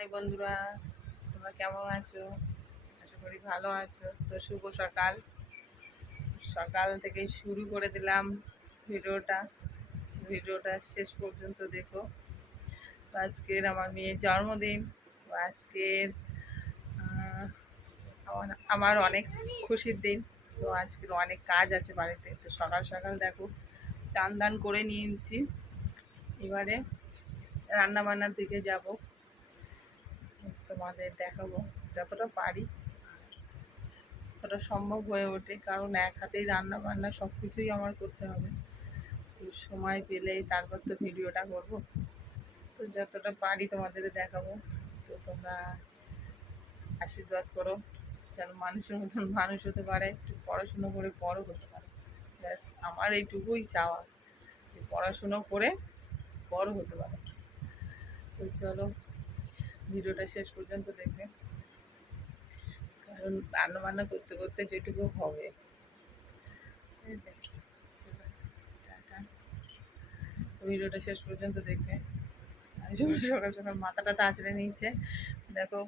High বন্ধুরা, তোমরা কেমন আছো? আশা করি ভালো আছো। তো শুভ সকাল। সকাল থেকে শুরু করে দিলাম ভিডিওটা। ভিডিওটা শেষ পর্যন্ত দেখো। তো আজকের আমার মেয়ের জন্মদিন। আজকের আমার- আমার অনেক খুশির দিন। তো আজকের অনেক কাজ আছে বাড়িতে। তো সকাল সকাল দেখো, চান দান করে নিয়েছি। এবারে রান্না বান্নার দিকে যাব। তোমাদের দেখাবো, যতটা পারি। ততটা সম্ভব হয়ে ওঠে, কারণ এক হাতেই রান্না বান্না সব কিছুই আমার করতে হবে। সময় পেলেই তারপর তো ভিডিওটা করব। তো যতটা পারি তোমাদের দেখাবো, তো তোমরা আশীর্বাদ করো, যেন মানুষের মতন মানুষ হতে পারে, একটু পড়াশুনো করে বড় হতে পারে। ব্যাস, আমার এইটুকুই চাওয়া পড়াশুনো করে বড় হতে পারে। তো চলো ভিডিওটা শেষ পর্যন্ত দেখবে কারণ রান্না বান্না করতে করতে যেটুকু হবে। ভিডিওটা শেষ পর্যন্ত দেখবে আমি সকাল সকাল সকাল মাথা টাথা আঁচড়ে নিচ্ছে দেখো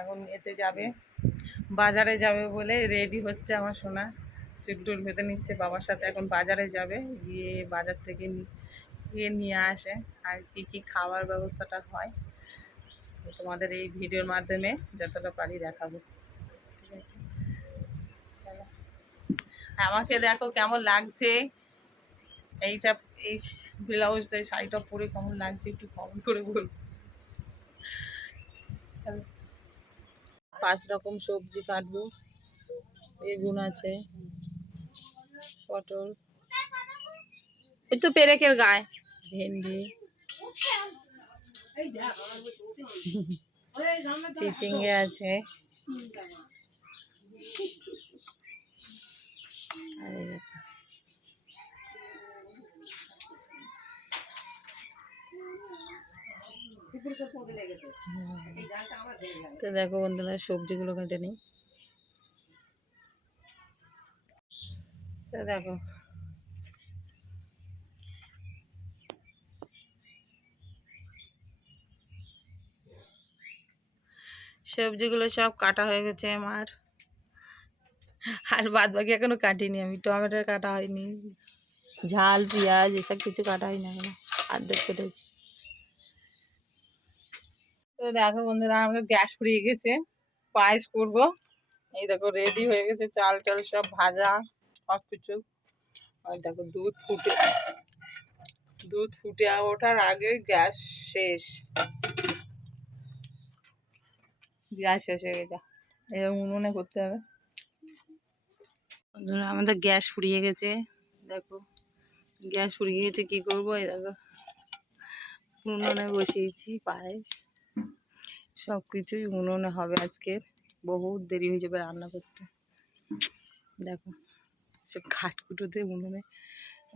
এখন এতে যাবে বাজারে যাবে বলে রেডি হচ্ছে আমার সোনা। চুল টুল বেঁধে নিচ্ছে বাবার সাথে এখন বাজারে যাবে। গিয়ে বাজার থেকে গিয়ে নিয়ে আসে। আর কি কি খাওয়ার ব্যবস্থাটা হয়। তোমাদের এই ভিডিওর মাধ্যমে যতটা পারি দেখাবো। আমাকে দেখো কেমন লাগছে। এইটা, এই ব্লাউজটা, এই শাড়িটা পরে কেমন লাগছে একটু কমেন্ট করে বলব পাঁচ রকম সবজি কাটবো। বেগুন আছে, পটল। ওই তো পেরেকের গায়ে, ভেন্ডি। চিচিঙ্গে আছে। তো দেখো বন্ধুরা সবজিগুলো কেটে নিই তো দেখো সবজিগুলো সব কাটা হয়ে গেছে আমার। আর বাদ বাকি এখনও কাটিনি আমি, টমেটোর কাটা হয়নি, ঝাল, পেঁয়াজ এসব কিছু কাটা হয়নি এখনও অর্ধেক কেটেছি। তো দেখো বন্ধুরা আমাকে গ্যাস ফুরিয়ে গেছে, পায়েস করব। এই দেখো রেডি হয়ে গেছে, চাল টাল সব ভাজা, সব কিছু। দেখো দুধ ফুটে দুধ ফুটে ওঠার আগে গ্যাস শেষ। গ্যাস শেষ হয়ে গেছে। এবার উনুনে করতে হবে। আমাদের গ্যাস ফুরিয়ে গেছে। দেখো, গ্যাস ফুরিয়ে গেছে, কি করব? এই দেখো, উনুনে বসিয়েছি, পায়েস। সব কিছুই উনুনে হবে আজকের বহুত দেরি হয়ে যাবে রান্না করতে। দেখো, সব খাটকুটোতে উনুনে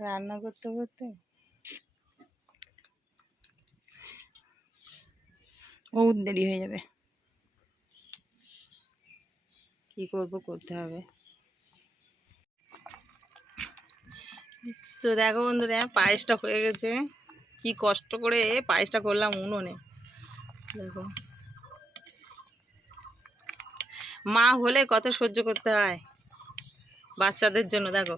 রান্না করতে করতে। বহুত দেরি হয়ে যাবে। কি করব করতে হবে। তো দেখো বন্ধুরা, পায়েসটা হয়ে গেছে। কি কষ্ট করে পায়েসটা করলাম উনুনে। দেখো। মা হলে কত সহ্য করতে হয় বাচ্চাদের জন্য, দেখো।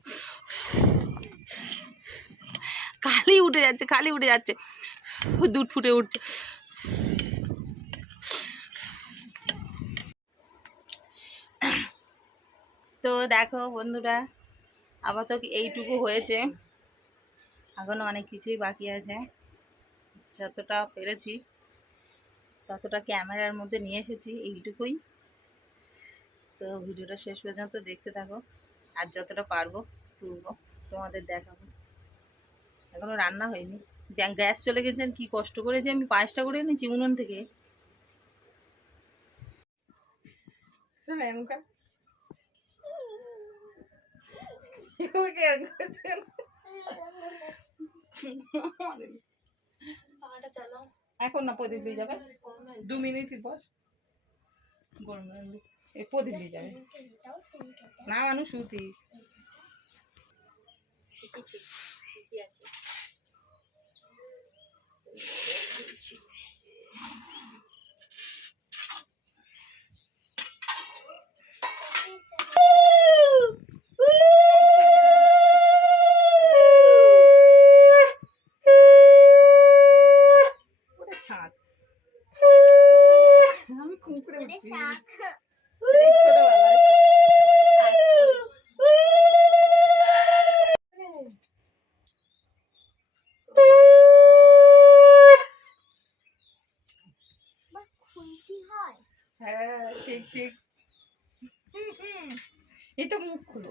খালি উঠে যাচ্ছে, খালি উঠে যাচ্ছে। দুধ ফুটে উঠছে। তো দেখো বন্ধুরা, আপাতত এইটুকু হয়েছে। এখনও অনেক কিছুই বাকি আছে। যতটা পেরেছি, ততটা ক্যামেরার মধ্যে নিয়ে এসেছি এইটুকুই। তো ভিডিওটা শেষ পর্যন্ত দেখতে থাকো, আর যতটা পারব তুলবো, তোমাদের দেখাবো। এখনও রান্না হয়নি। গ্যা- গ্যাস চলে গেছেন কি কষ্ট করে যে আমি পায়েসটা করে এনেছি উনুন থেকে। এখন না প্রদীপ দিয়ে যাবে। দু মিনিট বস। গরম এই প্রদীপ দিয়ে যাবে। না, মানুষ সুতি। আমি কুকুরে আরে উঠছি। শাক সেই ছোটবেলায় শাক করি। বা খুন্তি হয় হ্যাঁ ঠিক ঠিক হুম, হুম। এই তো মুখ খুলো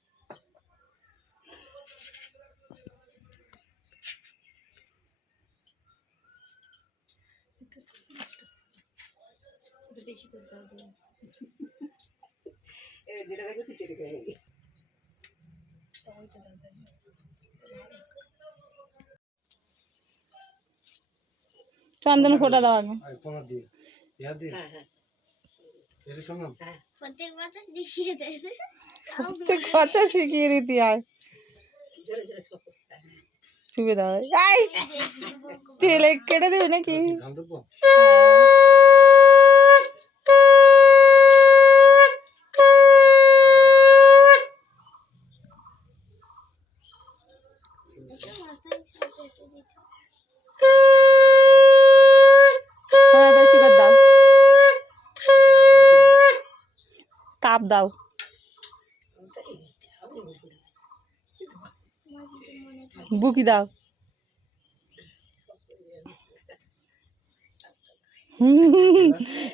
বেশি করে দাও দিয়ে যেটা দেখো তুই চেটে খেয়ে নিবি। চন্দন ফোটা দাও আগে আর তোমার দিয়ে ইয়া দিয়ে হ্যাঁ হ্যাঁ এটা শোনো প্রত্যেক বছর দেখিয়ে দেয় তুই কত শিখিয়ে দিতে হয় জলে জলে সব চুপে দাও আই তেলে কেটে দেবে নাকি ধান দেবো হ্যাঁ বেশি করে দাও তাপ দাও বুকি দাও?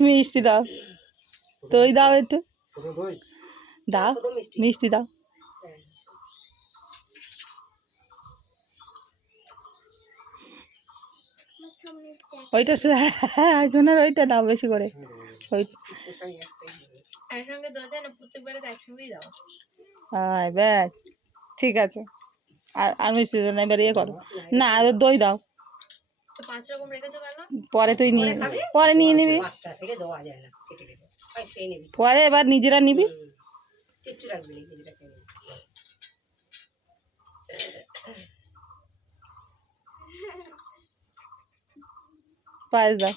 মিষ্টি দাও। দই দাও একটু। দাও মিষ্টি দাও। হ্যাঁ। ওইটা জনের ওইটা। দাও বেশি করে হ্যাঁ ঠিক আছে। আর আর মিষ্টি না এবার ইয়ে করো না আর দই দাও। পরে তুই নিয়ে পরে নিয়ে নিবি। পরে এবার নিজেরা নিবি। পায়েস দাও।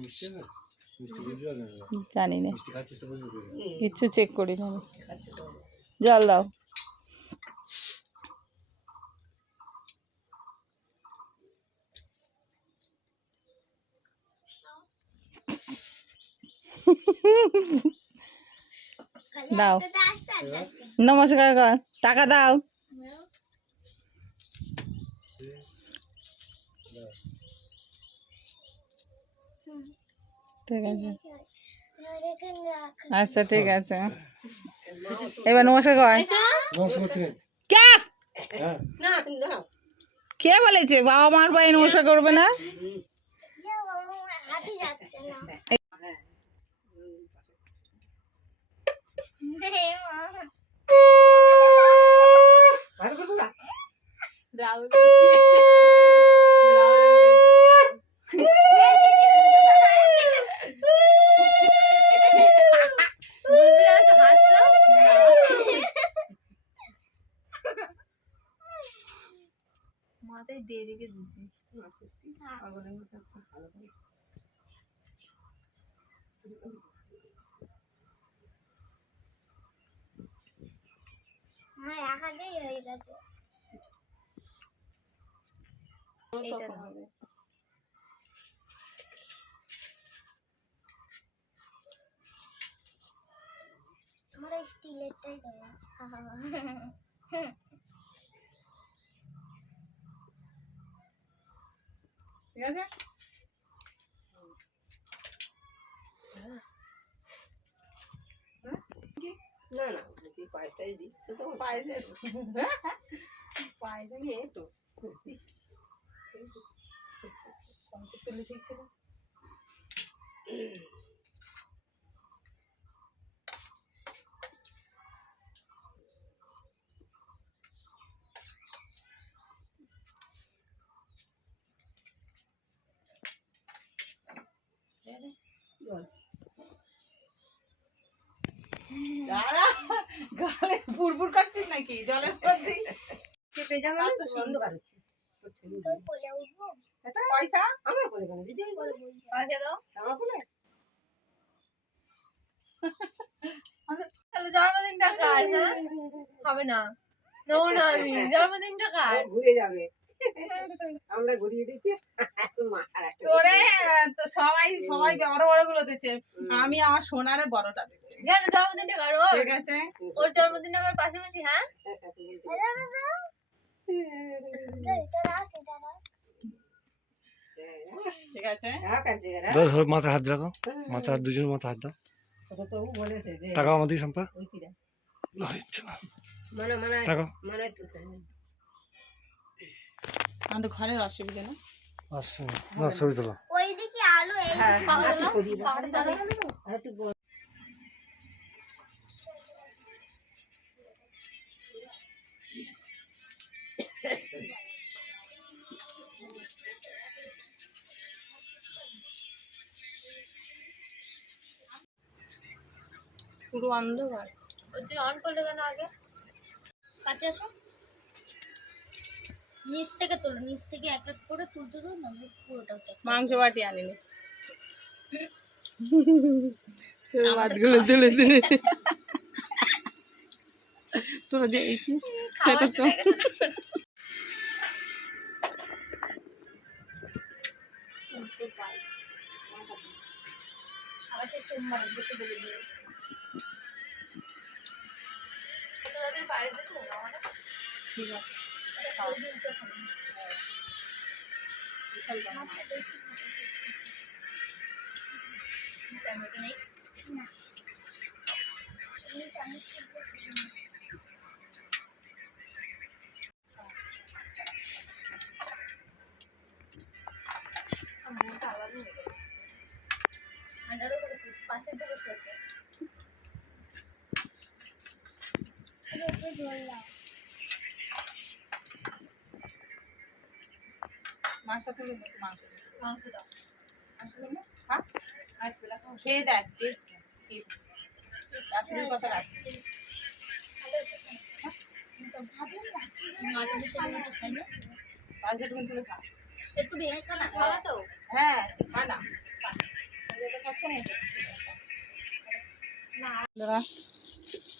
মিষ্টি না জানি না। হুম, কিচ্ছু চেক করি না আমি। জল দাও। দাও। নমস্কার কর। টাকা দাও। ঠিক আছে। আচ্ছা ঠিক আছে। এবার নমস্কার কর। নমস্কার কে? হ্যাঁ না তুমি দাঁড়াও কে বলেছে? বাবা মার পায়ে নমস্কার করবে না? হুম, হাঁটি যাচ্ছে না হ্যাঁ হুম, হে মা ভালো করে দাঁড়া। মাথায় দিয়ে রেখে দিয়েছি আমার এক হাতেই হয়ে গেছে এইটা দাও। আমার স্টিলেরটাই ঠিক আছে না না বলছি তোমার পায়েসে গিয়ে একটু তুলে ঠিক ছিল নাকি? জলের মধ্যে? চেপে যাবে না তো সুন্দর। হচ্ছে। উঠবো? পয়সা? আমার কোলে কেন? দিদি বলে পয়সা দাও। আমার কোলে? তাহলে জন্মদিনটা কার হ্যাঁ? হবে না। নো না আমি। জন্মদিনটা কার? ঘুরে যাবে। আমরা ঘুরিয়ে দিচ্ছি তোরে তো সবাই সবাই বড় বড়গুলো দিচ্ছে। আমি আমার সোনারে বড়টা দিচ্ছি। জানো জন্মদিনটা কার। ঠিক আছে? ওর জন্মদিনটা আমার পাশাপাশি হ্যাঁ? ঠিক আছে? হাত রাখো। মাথা হাত দুজন মাথা হাত দাও। তোকে তো ও বলেছে যে টাকাও আমাদের সম্পা মানে মানে মানে। আমাদের ঘরের অসুবিধা না। আসছে না। ওইদিকে আলো এই হ্যাঁ। পুরো অন্ধকার। জন্য অন করলে কেন আগে? কাছে আসো। নিচ থেকে তোলো নিচ থেকে এক এক করে তুলতে দাও না পুরোটা মাংস বাটি আনিনি। ভাতগুলো তুলে দিলে। তোরা দিয়েছিস সেটা তো আবার সে সোমবার দেখতে গেলে দিয়ে তোদের পায়ে দিয়েছে না আমাদের ঠিক আছে। টমেটো নেই পাশে তো বসে আছে জল দাও মাংস মাংস দিতে। মাংস দাও খেয়ে দেখ টেস্ট রাত্রির কথা তুলে খা একটু ভেঙে খা না খাওয়া তো? হ্যাঁ খা না। আছে।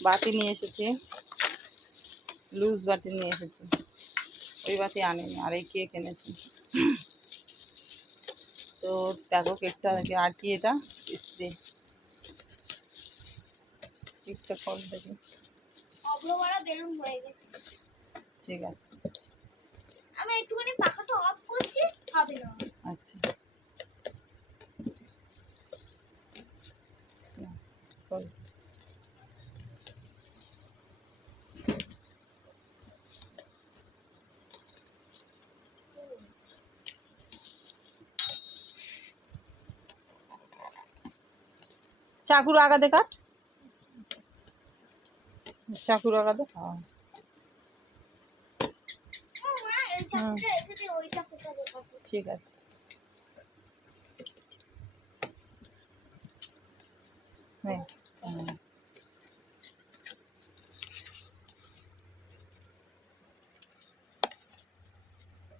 বাটি নিয়ে এসেছি। লুজ বাটি নিয়ে এসেছি। ওই বাটি আনেনি আর এই কেক এনেছি। তো দেখো কেকটা আর কি এটা? স্প্রে। কেকটা ফল দেখি। হয়ে ঠিক আছে। আমি একটুখানি পাখাটা অফ করছি হবে না। আচ্ছা। চাকুর আগাতে কাট। চাকুর আগাতে হ্যাঁ। ঠিক আছে। নে,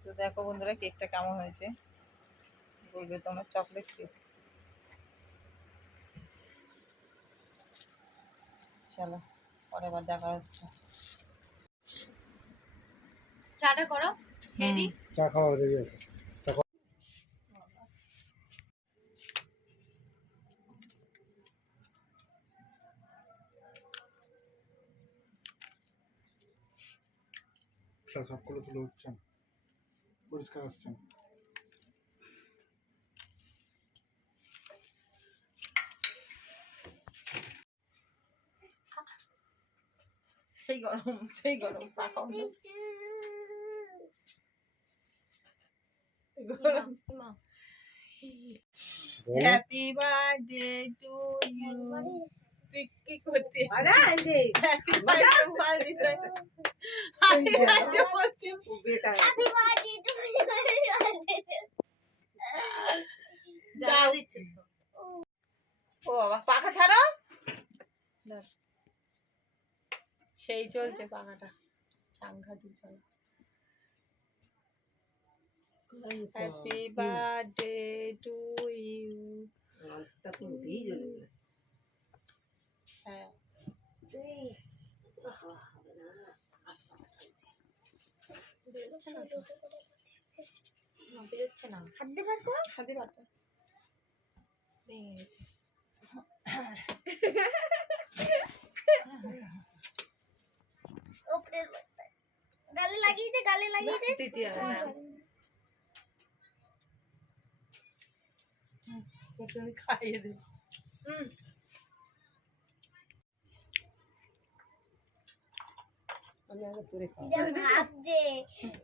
তো দেখো বন্ধুরা কেকটা কেমন হয়েছে? বলবে তোমার চকলেট কেক। চলো পরে আবার দেখা হচ্ছে। চাটা করো। চা খাওয়া দেরি আছে সবগুলো তুলে উঠছেন। পরিষ্কার আসছেন। সেই গরম সেই গরম পাকাও না সেই গরম হ্যাপি বার্থডে টু ইউ তুই কি করতে আরে, এই যে, হ্যাপি বার্থডে হ্যাপি বার্থডে বলছি ও বেকার। হ্যাপি বার্থডে টু জ্বালা দিচ্ছে তো। সেই চলছে পাখাটা চাঙ্গা দিয়ে চলো হ্যাপি বার্থডে টু ইউ। হ্যাঁ। বেরোচ্ছে না তো? না, বেরোচ্ছে না। হাত দিয়ে বার কর। হাতে পাতা ভেঙে গেছে ওপরের বস্তায়। গালে লাগিয়ে দে দে হ্যাঁ। খাইয়ে দেবো হুম।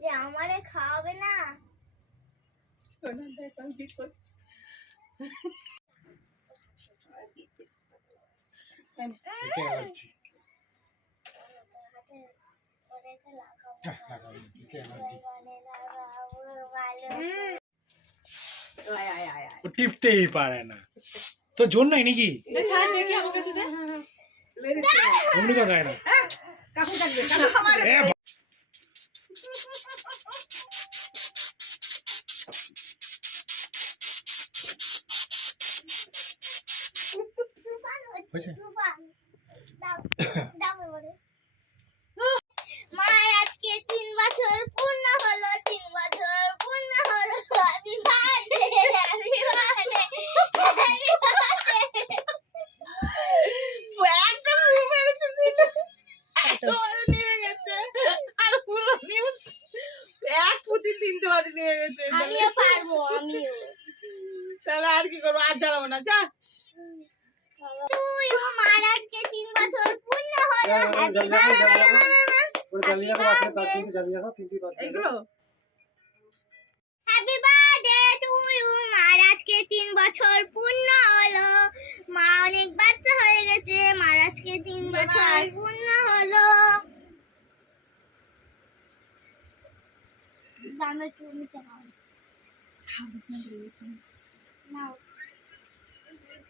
যা আমারে খাওয়াবে না। দেখ আমি কি করছি কে লাগছে কে লাগছে আয়, আয়, আয়, আয়। ও টিপতেই পারে না তো জোর নাই নাকি ছাড় দেখি আমার কাছে দে মেরেছে না। অমনি কথায় না কাকু ডাকবে, কাকু। এ বা- হয়েছে? মার আজকে তিন বছর পূর্ণ হলো তিন বছর পূর্ণ হলো happy birthday happy birthday happy birthday একটা রুম মেরেছে দিতে এত বড় নেমে গেছে আর পুরো নিউজ এক পুঁতি তিনটে বাদি নেমে গেছে আমিও পারব আমিও তাহলে আর কি করব আর জ্বালাবো না যা। তুই ও মার আজকে তিন বছর পূর্ণ হলো। হ্যাপি। বার্থডে ওই আপনি তার। হ্যাপি টু ইউ মার তিন বছর পূর্ণ হলো। মা অনেক বাচ্চা হয়ে গেছে মার আজকে তিন বছর পূর্ণ হলো। দামে তুমি চাও নাও। এমন